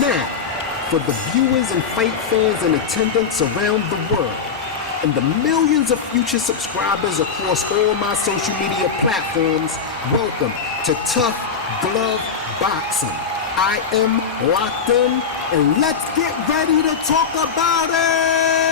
Now, for the viewers and fight fans in attendance around the world, and the millions of future subscribers across all my social media platforms, welcome to Tough Glove Boxing. I am locked in, and let's get ready to talk about it!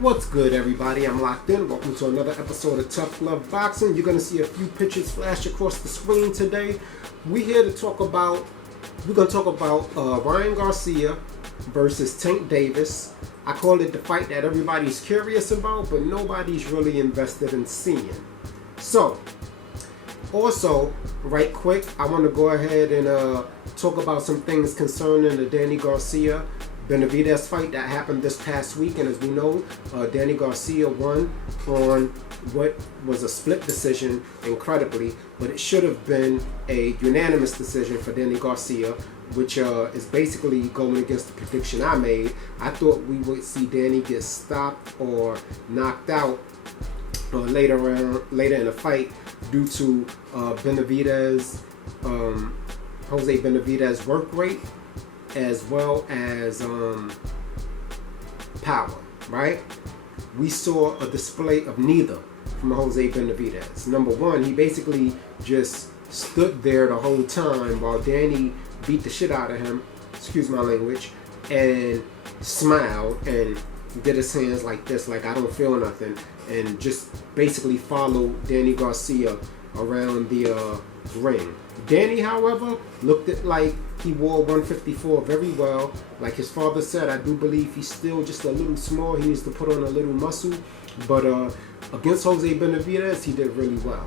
What's good, everybody? I'm locked in. Welcome to another episode of Tough Glove Boxing. You're going to see a few pictures flash across the screen today. We're going to talk about Ryan Garcia versus Tank Davis. I call it the fight that everybody's curious about, but nobody's really invested in seeing. So, also, right quick, I want to go ahead and talk about some things concerning the Danny Garcia Benavidez fight that happened this past week. And as we know, Danny Garcia won on what was a split decision, incredibly, but it should have been a unanimous decision for Danny Garcia, which is basically going against the prediction I made. I thought we would see Danny get stopped or knocked out later in the fight due to Benavidez, Jose Benavidez work rate, as well as power, right? We saw a display of neither from Jose Benavidez. Number one, he basically just stood there the whole time while Danny beat the shit out of him, excuse my language, and smiled and did his hands like this, like I don't feel nothing, and just basically followed Danny Garcia around the ring. Danny, however, looked at like he wore 154 very well. Like his father said, I do believe he's still just a little small. He needs to put on a little muscle. But against Jose Benavidez, he did really well.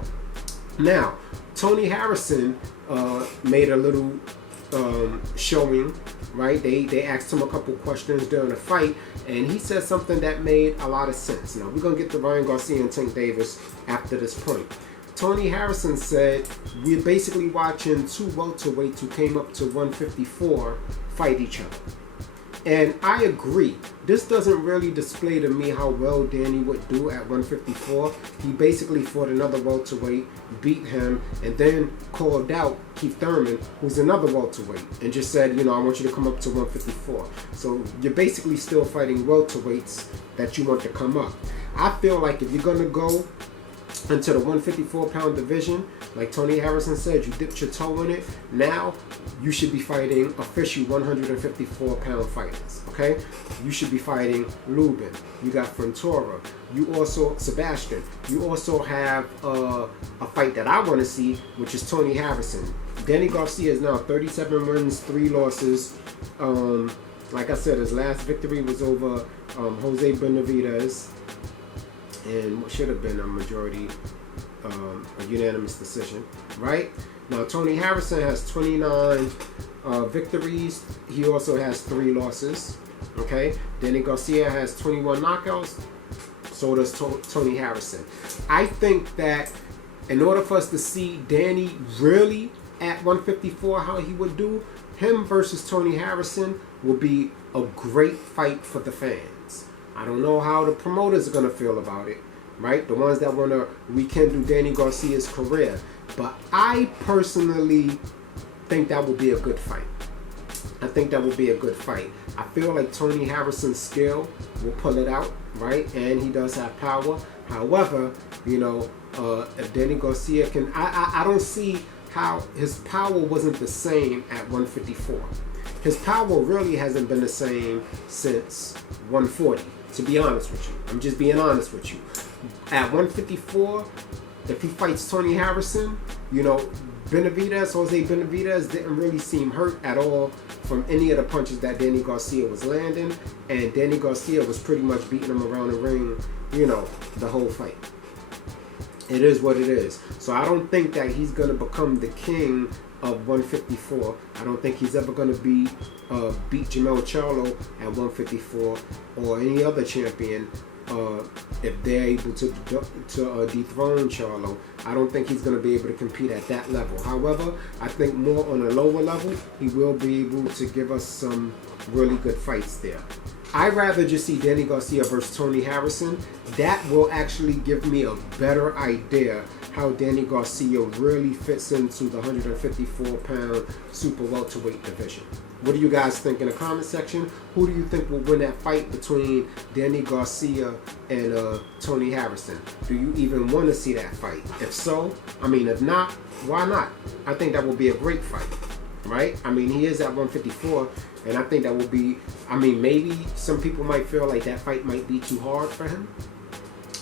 Now, Tony Harrison made a little showing, right? They asked him a couple questions during the fight, and he said something that made a lot of sense. Now, we're going to get to Ryan Garcia and Tank Davis after this point. Tony Harrison said, we're basically watching two welterweights who came up to 154 fight each other. And I agree. This doesn't really display to me how well Danny would do at 154. He basically fought another welterweight, beat him, and then called out Keith Thurman, who's another welterweight, and just said, I want you to come up to 154. So you're basically still fighting welterweights that you want to come up. I feel like if you're going to go into the 154-pound division, like Tony Harrison said, you dipped your toe in it. Now you should be fighting official 154-pound fighters. Okay, you should be fighting Lubin. You got Frontora. You also Sebastian. You also have a fight that I want to see, which is Tony Harrison. Danny Garcia is now 37 wins, 3 losses. Like I said, his last victory was over Jose Benavidez, and what should have been a majority, a unanimous decision, right? Now, Tony Harrison has 29 victories. He also has 3 losses, okay? Danny Garcia has 21 knockouts. So does Tony Harrison. I think that in order for us to see Danny really at 154, how he would do, him versus Tony Harrison will be a great fight for the fans. I don't know how the promoters are going to feel about it, right? The ones that want to rekindle Danny Garcia's career. But I personally think that will be a good fight. I think that will be a good fight. I feel like Tony Harrison's skill will pull it out, right? And he does have power. However, if Danny Garcia can... I don't see how his power wasn't the same at 154. His power really hasn't been the same since 140. To be honest with you. I'm just being honest with you. At 154, if he fights Tony Harrison, Jose Benavidez didn't really seem hurt at all from any of the punches that Danny Garcia was landing. And Danny Garcia was pretty much beating him around the ring, the whole fight. It is what it is. So I don't think that he's going to become the king of 154. I don't think he's ever going to beat Jermell Charlo at 154 or any other champion if they're able to dethrone Charlo. I don't think he's going to be able to compete at that level. However, I think more on a lower level, he will be able to give us some really good fights there. I'd rather just see Danny Garcia versus Tony Harrison. That will actually give me a better idea how Danny Garcia really fits into the 154-pound super welterweight division. What do you guys think in the comment section? Who do you think will win that fight between Danny Garcia and Tony Harrison? Do you even want to see that fight? If so, if not, why not? I think that will be a great fight, right? He is at 154, and I think that will be, maybe some people might feel like that fight might be too hard for him,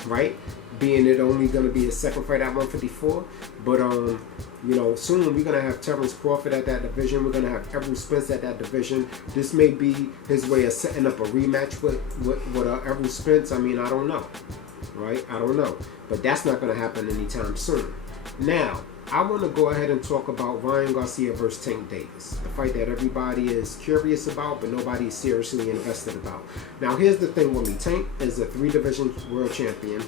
right? Being it only going to be his second fight at 154. But, soon we're going to have Terrence Crawford at that division. We're going to have Errol Spence at that division. This may be his way of setting up a rematch with Errol Spence. I don't know, right? I don't know. But that's not going to happen anytime soon. Now, I want to go ahead and talk about Ryan Garcia versus Tank Davis, the fight that everybody is curious about, but nobody is seriously invested about. Now, here's the thing with me. Tank is a 3-division world champion.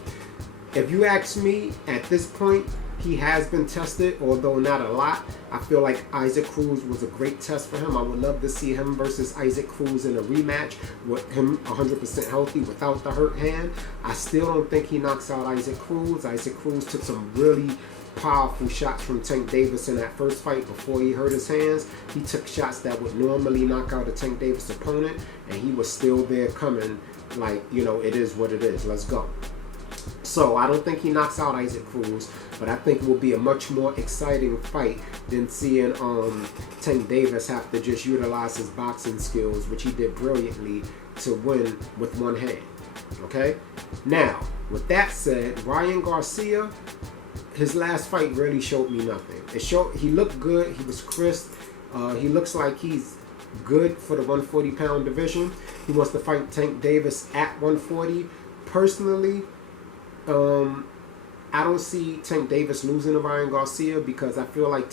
If you ask me, at this point, he has been tested, although not a lot. I feel like Isaac Cruz was a great test for him. I would love to see him versus Isaac Cruz in a rematch with him 100% healthy without the hurt hand. I still don't think he knocks out Isaac Cruz. Isaac Cruz took some really powerful shots from Tank Davis in that first fight before he hurt his hands. He took shots that would normally knock out a Tank Davis opponent, and he was still there coming like, it is what it is. Let's go. So I don't think he knocks out Isaac Cruz, but I think it will be a much more exciting fight than seeing Tank Davis have to just utilize his boxing skills, which he did brilliantly, to win with one hand. Okay? Now, with that said, Ryan Garcia, his last fight really showed me nothing. He looked good. He was crisp. He looks like he's good for the 140-pound division. He wants to fight Tank Davis at 140. Personally, I don't see Tank Davis losing to Ryan Garcia, because I feel like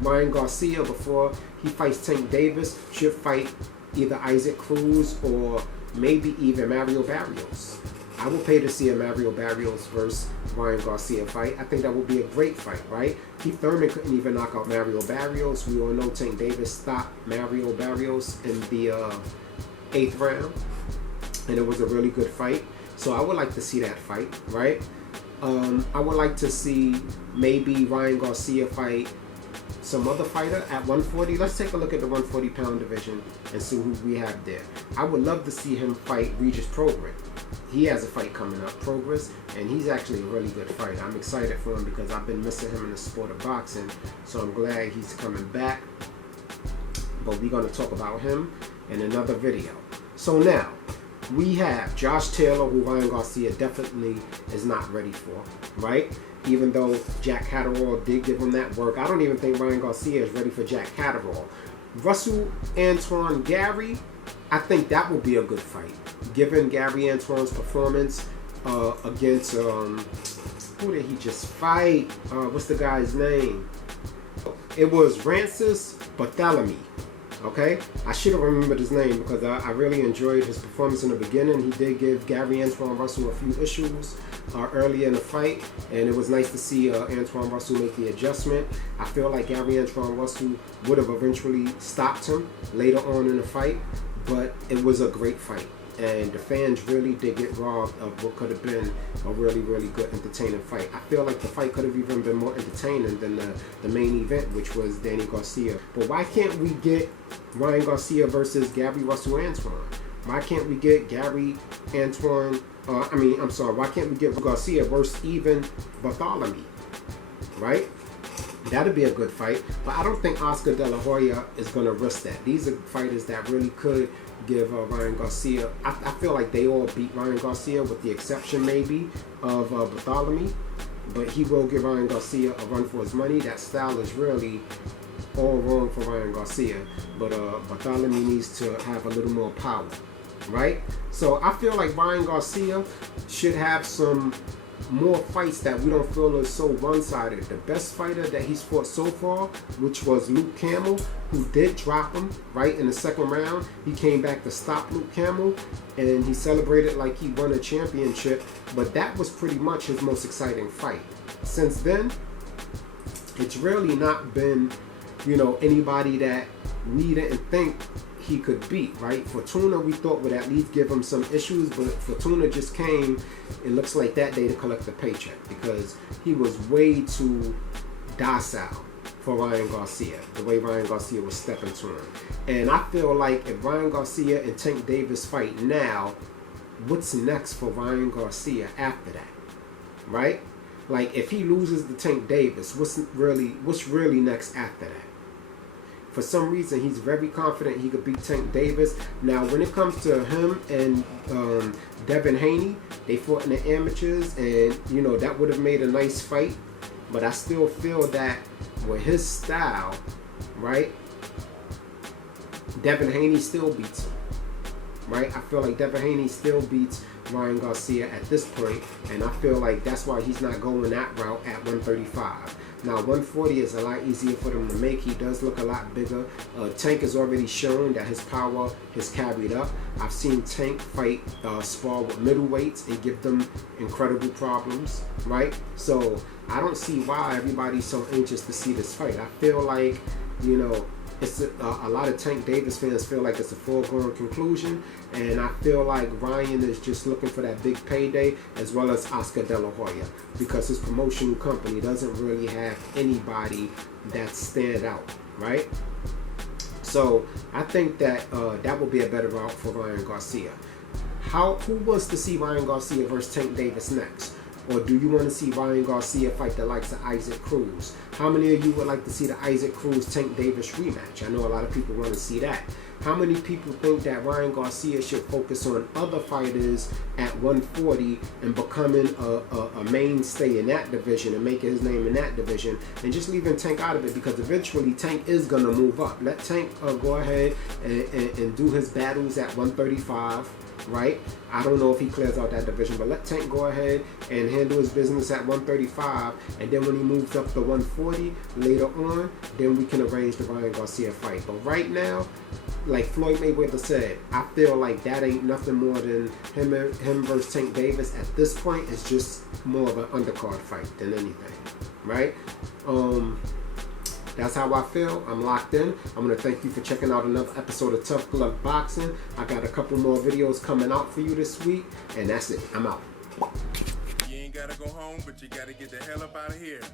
Ryan Garcia, before he fights Tank Davis, should fight either Isaac Cruz or maybe even Mario Barrios. I would pay to see a Mario Barrios versus Ryan Garcia fight. I think that would be a great fight, right? Keith Thurman couldn't even knock out Mario Barrios. We all know Tank Davis stopped Mario Barrios in the 8th round, and it was a really good fight. So I would like to see that fight, right? I would like to see maybe Ryan Garcia fight some other fighter at 140. Let's take a look at the 140-pound division and see who we have there. I would love to see him fight Regis Prograis. He has a fight coming up, Progress, and he's actually a really good fighter. I'm excited for him because I've been missing him in the sport of boxing, so I'm glad he's coming back. But we're going to talk about him in another video. So now, we have Josh Taylor, who Ryan Garcia definitely is not ready for, right? Even though Jack Catterall did give him that work, I don't even think Ryan Garcia is ready for Jack Catterall. Russell Antoine Gary, I think that will be a good fight, given Gary Antoine's performance against, who did he just fight? What's the guy's name? It was Rancis Barthélemy. Okay, I should have remembered his name because I really enjoyed his performance in the beginning. He did give Gary Antoine Russell a few issues earlier in the fight, and it was nice to see Antoine Russell make the adjustment. I feel like Gary Antoine Russell would have eventually stopped him later on in the fight, but it was a great fight, and the fans really did get robbed of what could have been a really, really good, entertaining fight. I feel like the fight could have even been more entertaining than the main event, which was Danny Garcia. But why can't we get Ryan Garcia versus Gary Russell Antoine? Why can't we get why can't we get Garcia versus even Barthélemy, right? That'd be a good fight, but I don't think Oscar De La Hoya is going to risk that. These are fighters that really could give Ryan Garcia. I feel like they all beat Ryan Garcia, with the exception maybe of Barthélemy, but he will give Ryan Garcia a run for his money. That style is really all wrong for Ryan Garcia, but Barthélemy needs to have a little more power, right? So I feel like Ryan Garcia should have some more fights that we don't feel is so one-sided. The best fighter that he's fought so far, which was Luke Campbell, who did drop him right in the second round. He came back to stop Luke Campbell, and he celebrated like he won a championship, but that was pretty much his most exciting fight. Since then, it's really not been, anybody that we didn't think he could beat, right? Fortuna, we thought would at least give him some issues, but Fortuna just came, it looks like that day, to collect the paycheck, because he was way too docile for Ryan Garcia, the way Ryan Garcia was stepping to him. And I feel like if Ryan Garcia and Tank Davis fight now, what's next for Ryan Garcia after that, right? Like, if he loses to Tank Davis, what's really next after that? For some reason, he's very confident he could beat Tank Davis. Now, when it comes to him and Devin Haney, they fought in the amateurs, and that would have made a nice fight. But I still feel that with his style, right, Devin Haney still beats him, right? I feel like Devin Haney still beats Ryan Garcia at this point, and I feel like that's why he's not going that route at 135. Now, 140 is a lot easier for them to make. He does look a lot bigger. Tank has already shown that his power has carried up. I've seen Tank fight, spar with middleweights and give them incredible problems, right? So I don't see why everybody's so anxious to see this fight. I feel like, it's a lot of Tank Davis fans feel like it's a foregone conclusion, and I feel like Ryan is just looking for that big payday, as well as Oscar De La Hoya, because his promotion company doesn't really have anybody that stand out, right? So I think that that will be a better route for Ryan Garcia. Who wants to see Ryan Garcia versus Tank Davis next? Or do you want to see Ryan Garcia fight the likes of Isaac Cruz? How many of you would like to see the Isaac Cruz-Tank Davis rematch? I know a lot of people want to see that. How many people think that Ryan Garcia should focus on other fighters at 140 and becoming a mainstay in that division and making his name in that division, and just leaving Tank out of it, because eventually Tank is going to move up. Let Tank go ahead and do his battles at 135. Right? I don't know if he clears out that division, but let Tank go ahead and handle his business at 135, and then when he moves up to 140 later on, then we can arrange the Ryan Garcia fight. But right now, like Floyd Mayweather said, I feel like that ain't nothing more than him versus Tank Davis at this point. Is just more of an undercard fight than anything, right? That's how I feel. I'm locked in. I'm going to thank you for checking out another episode of Tough Glove Boxing. I got a couple more videos coming out for you this week, and that's it. I'm out. You ain't got to go home, but you got to get the hell up out of here.